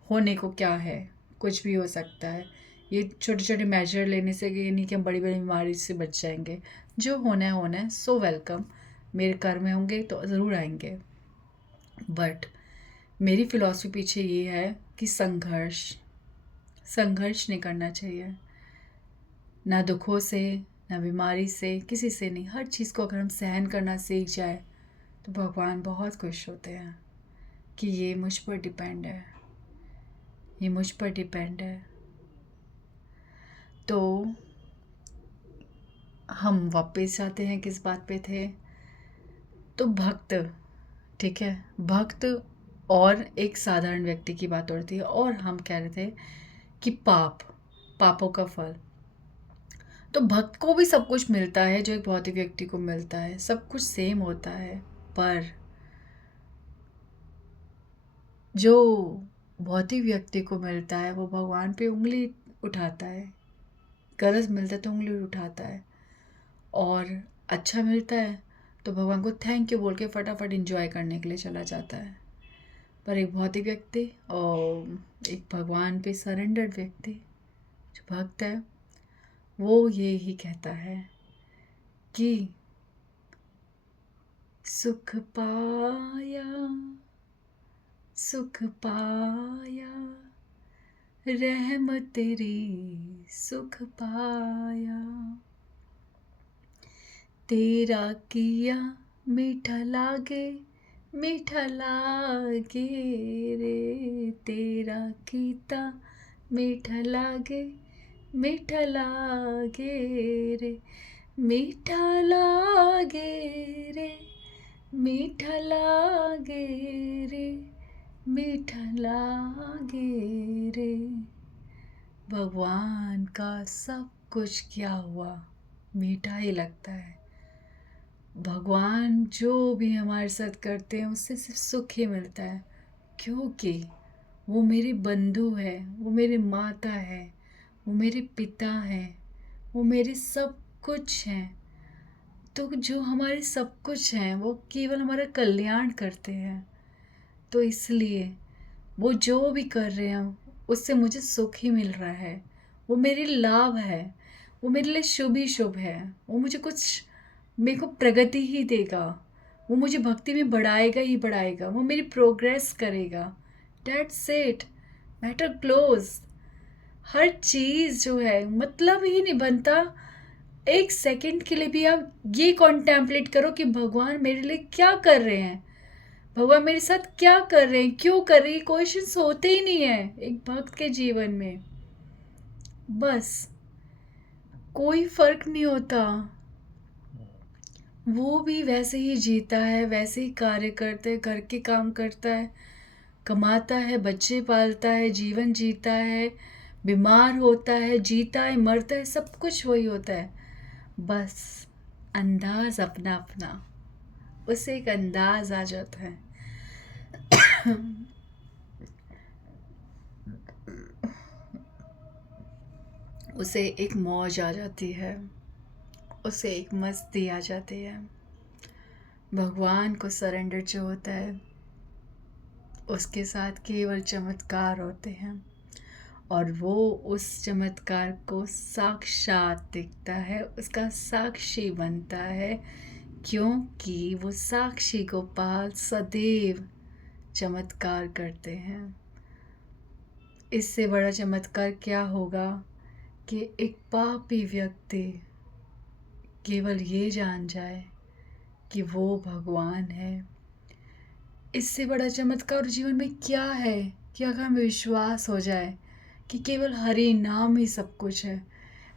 होने को क्या है, कुछ भी हो सकता है। ये छोटे छोटे मेजर लेने से ये नहीं कि हम बड़ी बड़ी बीमारी से बच जाएंगे। जो होना है सो वेलकम, मेरे कर्म में होंगे तो ज़रूर आएंगे। बट मेरी फिलॉसफी पीछे ये है कि संघर्ष नहीं करना चाहिए, ना दुखों से, ना बीमारी से, किसी से नहीं। हर चीज़ को अगर हम सहन करना सीख जाए तो भगवान बहुत खुश होते हैं कि ये मुझ पर डिपेंड है, ये मुझ पर डिपेंड है। तो हम वापस जाते हैं, किस बात पे थे? तो भक्त, ठीक है, भक्त और एक साधारण व्यक्ति की बात होती है। और हम कह रहे थे कि पापों का फल। तो भक्त को भी सब कुछ मिलता है जो एक भौतिक व्यक्ति को मिलता है, सब कुछ सेम होता है। पर जो भौतिक व्यक्ति को मिलता है वो भगवान पे उंगली उठाता है, गलत मिलता है तो उंगली उठाता है, और अच्छा मिलता है तो भगवान को थैंक यू बोल के फटाफट इंजॉय करने के लिए चला जाता है। पर एक भौतिक व्यक्ति और एक भगवान पे सरेंडर्ड व्यक्ति जो भक्त है, वो ये ही कहता है कि सुख पाया, सुख पाया, रहम तेरी सुख पाया, तेरा किया मीठा लागे, मीठा लागे रे, तेरा कीता मीठा लागे, मीठा लागे रे, मीठा लागे रे, मीठा लागे रे, मीठा लागे रे। भगवान का सब कुछ क्या हुआ मीठा ही लगता है। भगवान जो भी हमारे साथ करते हैं उससे सिर्फ सुख ही मिलता है, क्योंकि वो मेरे बंधु है, वो मेरे माता है, वो मेरे पिता हैं, वो मेरे सब कुछ हैं। तो जो हमारे सब कुछ हैं वो केवल हमारा कल्याण करते हैं। तो इसलिए वो जो भी कर रहे हैं उससे मुझे सुख ही मिल रहा है, वो मेरे लाभ है, वो मेरे लिए शुभ ही शुभ है। वो मुझे कुछ, मेरे को प्रगति ही देगा, वो मुझे भक्ति में बढ़ाएगा ही बढ़ाएगा, वो मेरी प्रोग्रेस करेगा। That's it, matter close. हर चीज़ जो है मतलब ही नहीं बनता। एक सेकंड के लिए भी आप ये कॉन्टेम्पलेट करो कि भगवान मेरे लिए क्या कर रहे हैं, भगवान मेरे साथ क्या कर रहे हैं, क्यों कर रहे हैं। क्वेश्चंस होते ही नहीं है एक भक्त के जीवन में। बस कोई फर्क नहीं होता, वो भी वैसे ही जीता है, वैसे ही कार्य करता है, घर के काम करता है, कमाता है, बच्चे पालता है, जीवन जीता है, बीमार होता है, जीता है, मरता है, सब कुछ वही होता है। बस अंदाज अपना अपना, उसे एक अंदाज आ जाता है। उसे एक मौज आ जाती है, उसे एक मस्ती आ जाती है। भगवान को सरेंडर जो होता है उसके साथ केवल चमत्कार होते हैं, और वो उस चमत्कार को साक्षात दिखता है, उसका साक्षी बनता है, क्योंकि वो साक्षी गोपाल सदैव चमत्कार करते हैं। इससे बड़ा चमत्कार क्या होगा कि एक पापी व्यक्ति केवल ये जान जाए कि वो भगवान है। इससे बड़ा चमत्कार जीवन में क्या है कि अगर हमें विश्वास हो जाए कि केवल हरि नाम ही सब कुछ है।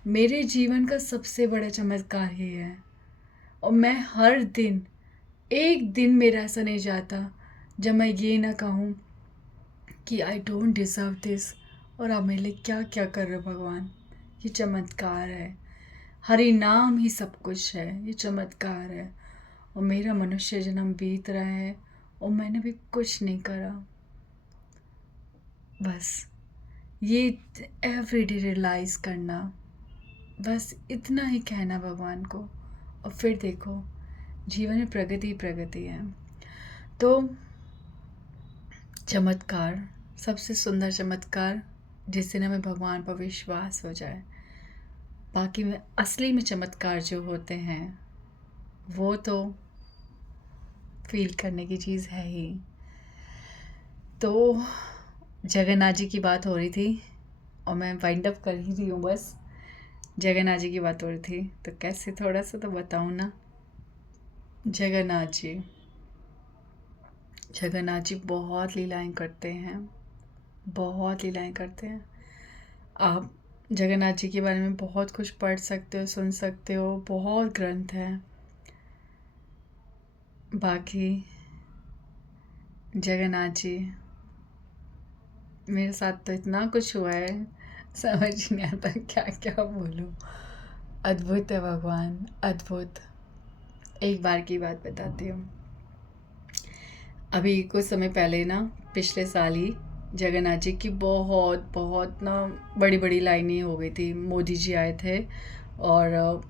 मेरे जीवन का सबसे बड़ा चमत्कार ही है, और मैं हर दिन, एक दिन मेरा ऐसा नहीं जाता जब मैं ये ना कहूँ कि आई डोंट डिज़र्व दिस, और आप मेरे लिए क्या क्या कर रहे हो भगवान। ये चमत्कार है, हरि नाम ही सब कुछ है, ये चमत्कार है। और मेरा मनुष्य जन्म बीत रहा है और मैंने भी कुछ नहीं करा। बस ये एवरीडे रियलाइज करना, बस इतना ही कहना भगवान को, और फिर देखो जीवन में प्रगति ही प्रगति है। तो चमत्कार, सबसे सुंदर चमत्कार जिस दिन हमें भगवान पर विश्वास हो जाए। बाकी में असली में चमत्कार जो होते हैं वो तो फील करने की चीज़ है ही। तो जगन्नाथ जी की बात हो रही थी और मैं वाइंड अप कर ही रही हूँ बस। जगन्नाथ जी की बात हो रही थी तो कैसे थोड़ा सा तो बताऊँ ना। जगन्नाथ जी बहुत लीलाएं करते हैं, बहुत लीलाएं करते हैं। आप जगन्नाथ जी के बारे में बहुत कुछ पढ़ सकते हो, सुन सकते हो, बहुत ग्रंथ हैं। बाकी जगन्नाथ जी, मेरे साथ तो इतना कुछ हुआ है, समझ नहीं आता क्या क्या बोलूं। अद्भुत है भगवान, अद्भुत। एक बार की बात बताती हूँ। अभी कुछ समय पहले ना, पिछले साल ही जगन्नाथ जी की बहुत बहुत ना बड़ी बड़ी लाइनें हो गई थी। मोदी जी आए थे और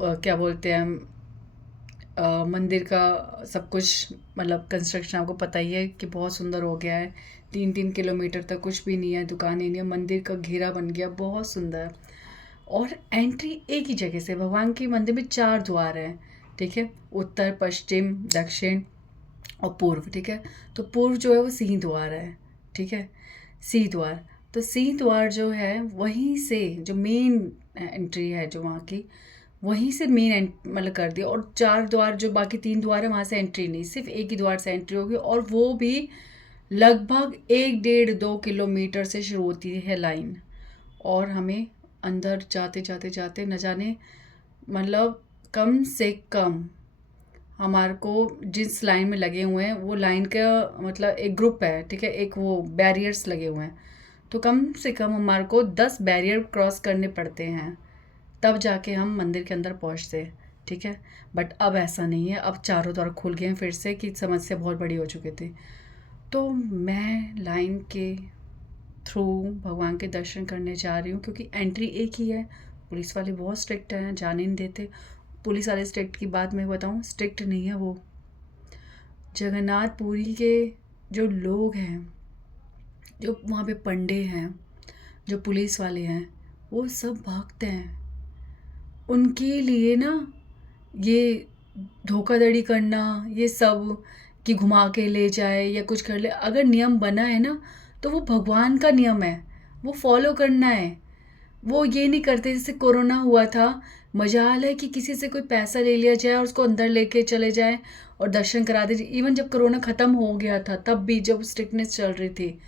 क्या बोलते हैं, मंदिर का सब कुछ मतलब कंस्ट्रक्शन आपको पता ही है कि बहुत सुंदर हो गया है। 3-3 किलोमीटर तक कुछ भी नहीं है, दुकानें नहीं है, मंदिर का घेरा बन गया, बहुत सुंदर। और एंट्री एक ही जगह से, भगवान के मंदिर में 4 द्वार हैं, ठीक है, उत्तर, पश्चिम, दक्षिण और पूर्व, ठीक है। तो पूर्व जो है वो सिंह द्वार है, ठीक है, सिंह द्वार। तो सिंह द्वार जो है वहीं से जो मेन एंट्री है जो वहाँ की, वहीं से मेन मतलब कर दिया। और 4 द्वार जो बाकी 3 द्वार है वहाँ से एंट्री नहीं, सिर्फ एक ही द्वार से एंट्री होगी। और वो भी लगभग 1-1.5-2 किलोमीटर से शुरू होती है लाइन। और हमें अंदर जाते जाते जाते न जाने मतलब कम से कम हमारे को जिस लाइन में लगे हुए हैं वो लाइन का मतलब एक ग्रुप है, ठीक है, एक वो बैरियर्स लगे हुए हैं। तो कम से कम हमारे को 10 बैरियर क्रॉस करने पड़ते हैं, तब जाके हम मंदिर के अंदर पहुंचते, ठीक है। बट अब ऐसा नहीं है, अब चारों द्वार खुल गए हैं फिर से, कि समस्या बहुत बड़ी हो चुकी थी। तो मैं लाइन के थ्रू भगवान के दर्शन करने जा रही हूँ, क्योंकि एंट्री एक ही है। पुलिस वाले बहुत स्ट्रिक्ट हैं, जाने नहीं देते। पुलिस वाले स्ट्रिक्ट की बात मैं बताऊँ, स्ट्रिक्ट नहीं है वो। जगन्नाथपुरी के जो लोग हैं, जो वहाँ पे पंडे हैं, जो पुलिस वाले हैं, वो सब भक्त हैं। उनके लिए ना ये धोखाधड़ी करना, ये सब कि घुमा के ले जाए या कुछ कर ले, अगर नियम बना है ना तो वो भगवान का नियम है, वो फॉलो करना है। वो ये नहीं करते जैसे कोरोना हुआ था, मजाल है कि किसी से कोई पैसा ले लिया जाए और उसको अंदर लेके चले जाए और दर्शन करा दीजिए। इवन जब कोरोना ख़त्म हो गया था तब भी जब स्ट्रिक्टनेस चल रही थी,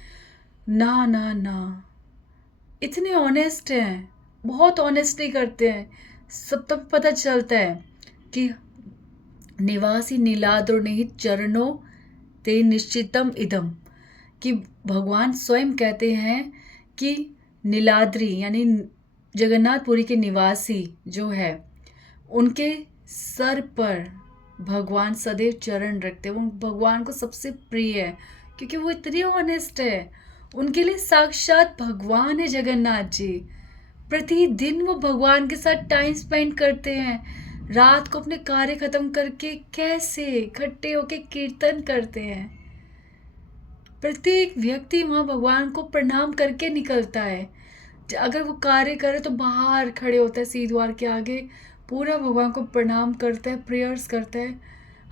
ना ना ना, इतने ऑनेस्ट हैं, बहुत ऑनेस्टली करते हैं। सब तब पता चलता है कि निवासी नीलाद्र निहित चरणों ते निश्चितम इदम, कि भगवान स्वयं कहते हैं कि नीलाद्री यानी जगन्नाथपुरी के निवासी जो है, उनके सर पर भगवान सदैव चरण रखते हैं। वो भगवान को सबसे प्रिय है क्योंकि वो इतने ऑनेस्ट है। उनके लिए साक्षात भगवान है जगन्नाथ जी। प्रतिदिन वो भगवान के साथ टाइम स्पेंड करते हैं। रात को अपने कार्य खत्म करके कैसे इकट्ठे होके कीर्तन करते हैं। प्रत्येक व्यक्ति वहाँ भगवान को प्रणाम करके निकलता है। अगर वो कार्य करे तो बाहर खड़े होता है सिंह द्वार के आगे, पूरा भगवान को प्रणाम करता है, प्रेयर्स करता है।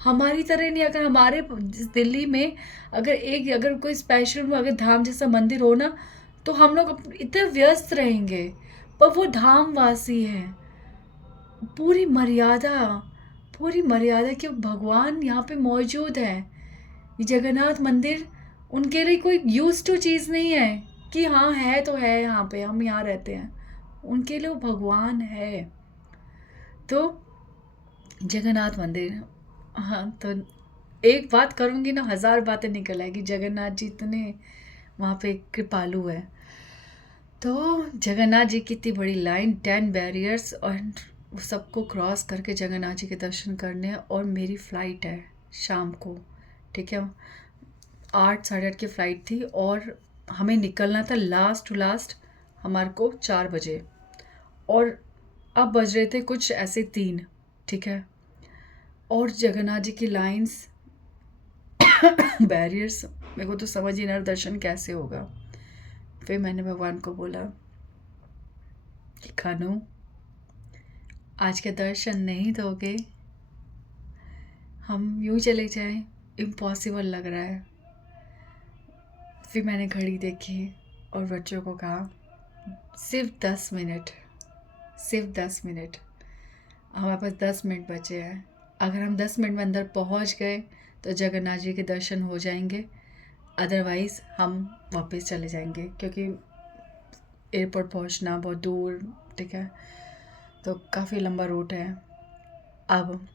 हमारी तरह नहीं, अगर हमारे दिल्ली में अगर कोई स्पेशल अगर धाम जैसा मंदिर हो ना, तो हम लोग इतने व्यस्त रहेंगे, पर वो धामवासी है। पूरी मर्यादा, पूरी मर्यादा कि भगवान यहाँ पे मौजूद है। ये जगन्नाथ मंदिर उनके लिए कोई यूज टू चीज़ नहीं है कि हाँ है तो है, यहाँ पे हम यहाँ रहते हैं। उनके लिए वो भगवान है। तो जगन्नाथ मंदिर, हाँ, तो एक बात करूँगी ना 1000 बातें निकल आएगी। जगन्नाथ जी इतने वहाँ पे कृपालु है। तो जगन्नाथ जी की इतनी बड़ी लाइन, 10 बैरियर्स, और वो सबको क्रॉस करके जगन्नाथ जी के दर्शन करने हैं। और मेरी फ़्लाइट है शाम को, ठीक है, 8 साढ़े 8 की फ़्लाइट थी और हमें निकलना था लास्ट टू लास्ट हमारे को 4 बजे। और अब बज रहे थे कुछ ऐसे 3, ठीक है। और जगन्नाथ जी की लाइंस, बैरियर्स, मेरे को तो समझ ही नहीं दर्शन कैसे होगा। फिर मैंने भगवान को बोला कि खानू, आज के दर्शन नहीं दोगे, हम यूं चले जाएं, इम्पॉसिबल लग रहा है। फिर मैंने घड़ी देखी और बच्चों को कहा सिर्फ 10 मिनट, सिर्फ 10 मिनट, हमारे पास 10 मिनट बचे हैं। अगर हम 10 मिनट में अंदर पहुंच गए तो जगन्नाथ जी के दर्शन हो जाएंगे, अदरवाइज़ हम वापस चले जाएंगे, क्योंकि एयरपोर्ट पहुंचना बहुत दूर, ठीक है, तो काफ़ी लंबा रूट है। अब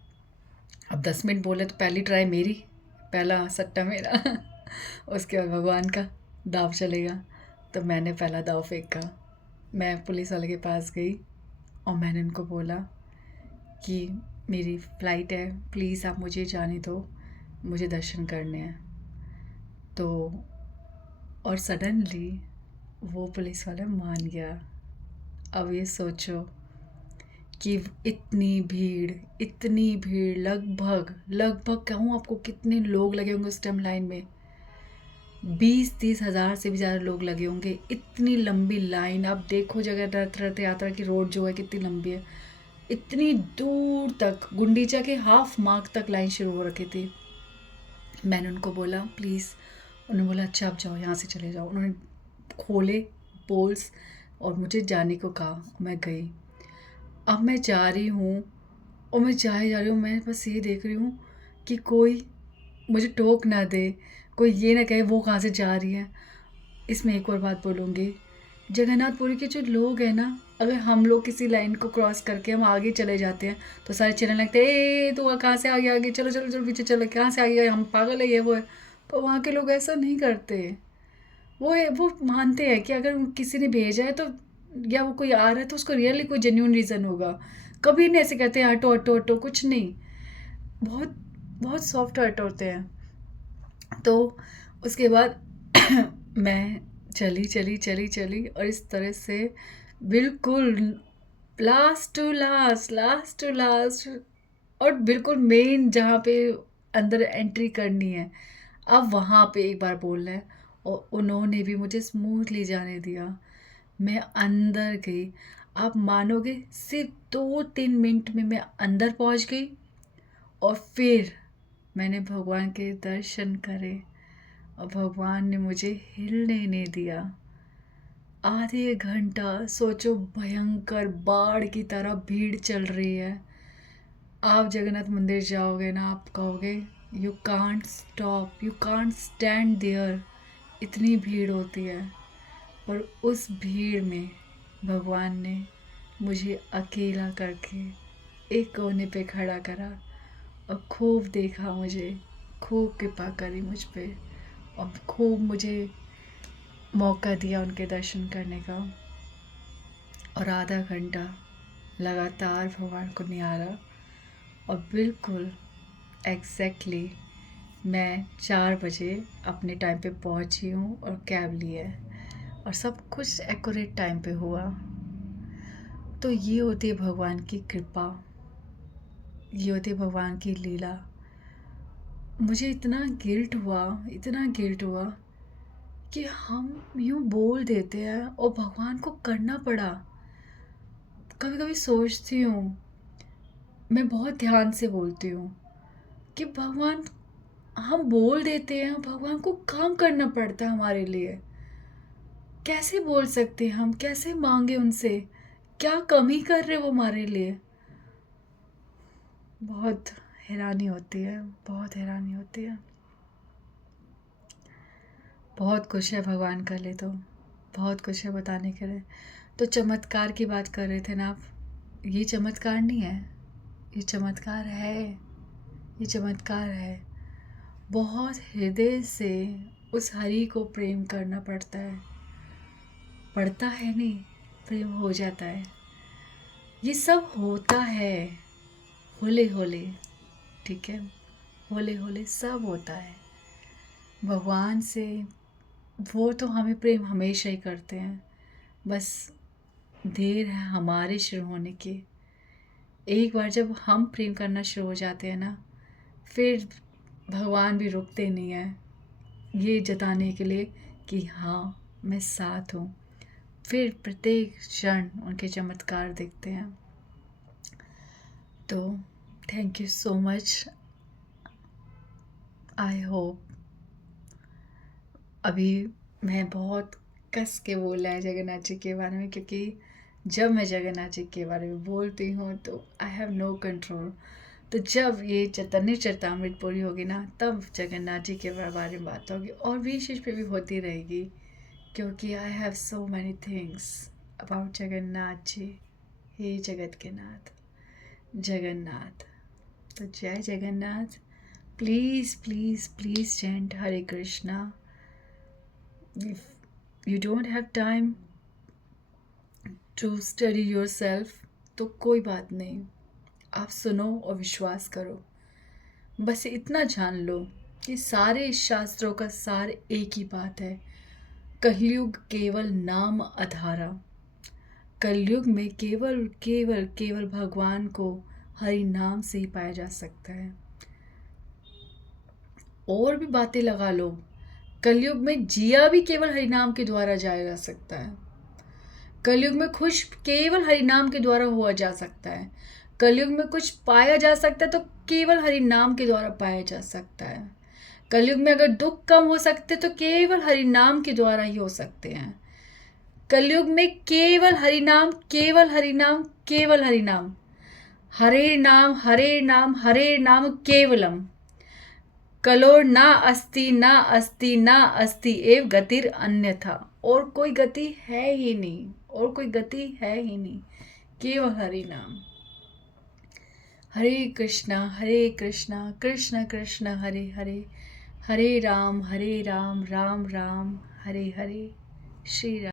10 मिनट बोले तो पहली ट्राई मेरी, पहला सट्टा मेरा उसके बाद भगवान का दाव चलेगा। तो मैंने पहला दाव फेंका। मैं पुलिस वाले के पास गई और मैंने उनको बोला कि मेरी फ़्लाइट है, प्लीज़ आप मुझे जाने दो, मुझे दर्शन करने हैं। तो और सडनली वो पुलिस वाला मान गया। अब ये सोचो कि इतनी भीड़, लगभग लगभग कहूँ आपको कितने लोग लगे होंगे उस टाइम लाइन में, 20-30 हज़ार से भी ज़्यादा लोग लगे होंगे। इतनी लंबी लाइन, आप देखो जगन्नाथ रथ यात्रा की रोड जो है कितनी लंबी है, इतनी दूर तक, गुंडीचा के हाफ मार्क तक लाइन शुरू हो रखी थी। मैंने उनको बोला प्लीज़, उन्होंने बोला अच्छा आप जाओ, यहाँ से चले जाओ। उन्होंने खोले पोल्स और मुझे जाने को कहा। मैं गई। अब मैं जा रही हूँ और मैं जा रही हूँ, मैं बस ये देख रही हूँ कि कोई मुझे टोक ना दे, कोई ये ना कहे वो कहाँ से जा रही है। इसमें एक और बात बोलूँगी, जगन्नाथपुरी के जो लोग हैं ना, अगर हम लोग किसी लाइन को क्रॉस करके हम आगे चले जाते हैं तो सारे चिल्लाने लगते हैं, ए तू कहाँ से आगे, आगे चलो चलो चलो, पीछे चलो, कहाँ से आगे, हम पागल है, ये वो है। पर वहाँ के लोग ऐसा नहीं करते। वो मानते हैं कि अगर किसी ने भेजा है तो, या वो कोई आ रहा है तो उसको रियली कोई जेन्यून रीज़न होगा। कभी नहीं ऐसे कहते हैं हटो हटो हटो, कुछ नहीं। बहुत बहुत सॉफ्ट हार्ट होते हैं। तो उसके बाद मैं चली चली चली चली और इस तरह से बिल्कुल लास्ट टू लास्ट, और बिल्कुल मेन जहाँ पे अंदर एंट्री करनी है, अब वहाँ पे एक बार बोलना है। और उन्होंने भी मुझे स्मूथली जाने दिया। मैं अंदर गई, आप मानोगे सिर्फ 2-3 मिनट में मैं अंदर पहुँच गई। और फिर मैंने भगवान के दर्शन करे और भगवान ने मुझे हिलने नहीं दिया। आधे घंटा सोचो, भयंकर बाढ़ की तरह भीड़ चल रही है। आप जगन्नाथ मंदिर जाओगे ना, आप कहोगे you can't stop, you can't stand there, इतनी भीड़ होती है। पर उस भीड़ में भगवान ने मुझे अकेला करके एक कोने पे खड़ा करा और खूब देखा मुझे, खूब कृपा करी मुझ पे और खूब मुझे मौका दिया उनके दर्शन करने का। और आधा घंटा लगातार भगवान को निहारा और बिल्कुल एग्जैक्टली मैं 4 बजे अपने टाइम पे पहुंची हूँ और कैब ली है और सब कुछ एक्यूरेट टाइम पे हुआ। तो ये होती है भगवान की कृपा, ये होती है भगवान की लीला। मुझे इतना गिल्ट हुआ कि हम यूँ बोल देते हैं और भगवान को करना पड़ा। कभी कभी सोचती हूँ, मैं बहुत ध्यान से बोलती हूँ कि भगवान, हम बोल देते हैं, भगवान को काम करना पड़ता है हमारे लिए। कैसे बोल सकते हैं हम, कैसे मांगे उनसे, क्या कमी कर रहे वो हमारे लिए। बहुत हैरानी होती है, बहुत हैरानी होती है। बहुत कुछ है भगवान का लिए, तो बहुत कुछ है बताने के लिए। तो चमत्कार की बात कर रहे थे ना आप, ये चमत्कार नहीं है, ये चमत्कार है, ये चमत्कार है। बहुत हृदय से उस हरि को प्रेम करना पड़ता है, पड़ता है नहीं, प्रेम हो जाता है। ये सब होता है होले होले, ठीक है, होले होले सब होता है भगवान से। वो तो हमें प्रेम हमेशा ही करते हैं, बस देर है हमारे शुरू होने की। एक बार जब हम प्रेम करना शुरू हो जाते हैं ना, फिर भगवान भी रुकते नहीं हैं ये जताने के लिए कि हाँ मैं साथ हूँ। फिर प्रत्येक क्षण उनके चमत्कार दिखते हैं। तो thank you so much. I hope अभी मैं बहुत कस के बोला है जगन्नाथ जी के बारे में, क्योंकि जब मैं जगन्नाथ जी के बारे में बोलती हूँ तो आई हैव नो कंट्रोल। तो जब ये चैतन्य चरितामृत पूरी होगी ना, तब जगन्नाथ जी के बारे में बात होगी, और भी चीज़ पे भी होती रहेगी, क्योंकि I have so many things about Jagannath ji. हे जगत के नाथ जगन्नाथ। तो जय Jagannath. Please please please chant Hare Krishna. if you don't have time to study yourself, तो कोई बात नहीं, आप सुनो और विश्वास करो। बस इतना जान लो कि सारे शास्त्रों का सार एक ही बात है, कलयुग केवल नाम आधारा। कलयुग में केवल केवल केवल भगवान को हरि नाम से ही पाया जा सकता है। और भी बातें लगा लो, कलयुग में जिया भी केवल हरिनाम के द्वारा जाया जा सकता है। कलयुग में खुश केवल हरिनाम के द्वारा हुआ जा सकता है। कलयुग में कुछ पाया जा सकता है तो केवल हरिनाम के द्वारा पाया जा सकता है। कलयुग में अगर दुख कम हो सकते तो केवल हरिनाम के द्वारा ही हो सकते हैं। कलयुग में केवल हरिनाम केवल हरिनाम केवल हरिनाम, हरे नाम हरे नाम हरे नाम केवलम। कलोर ना अस्ति ना अस्ति एव गतिर अन्यथा। और कोई गति है ही नहीं, और कोई गति है ही नहीं, केवल हरि नाम। हरे कृष्णा कृष्ण कृष्ण हरे हरे, हरे राम राम राम हरे हरे। श्री राम।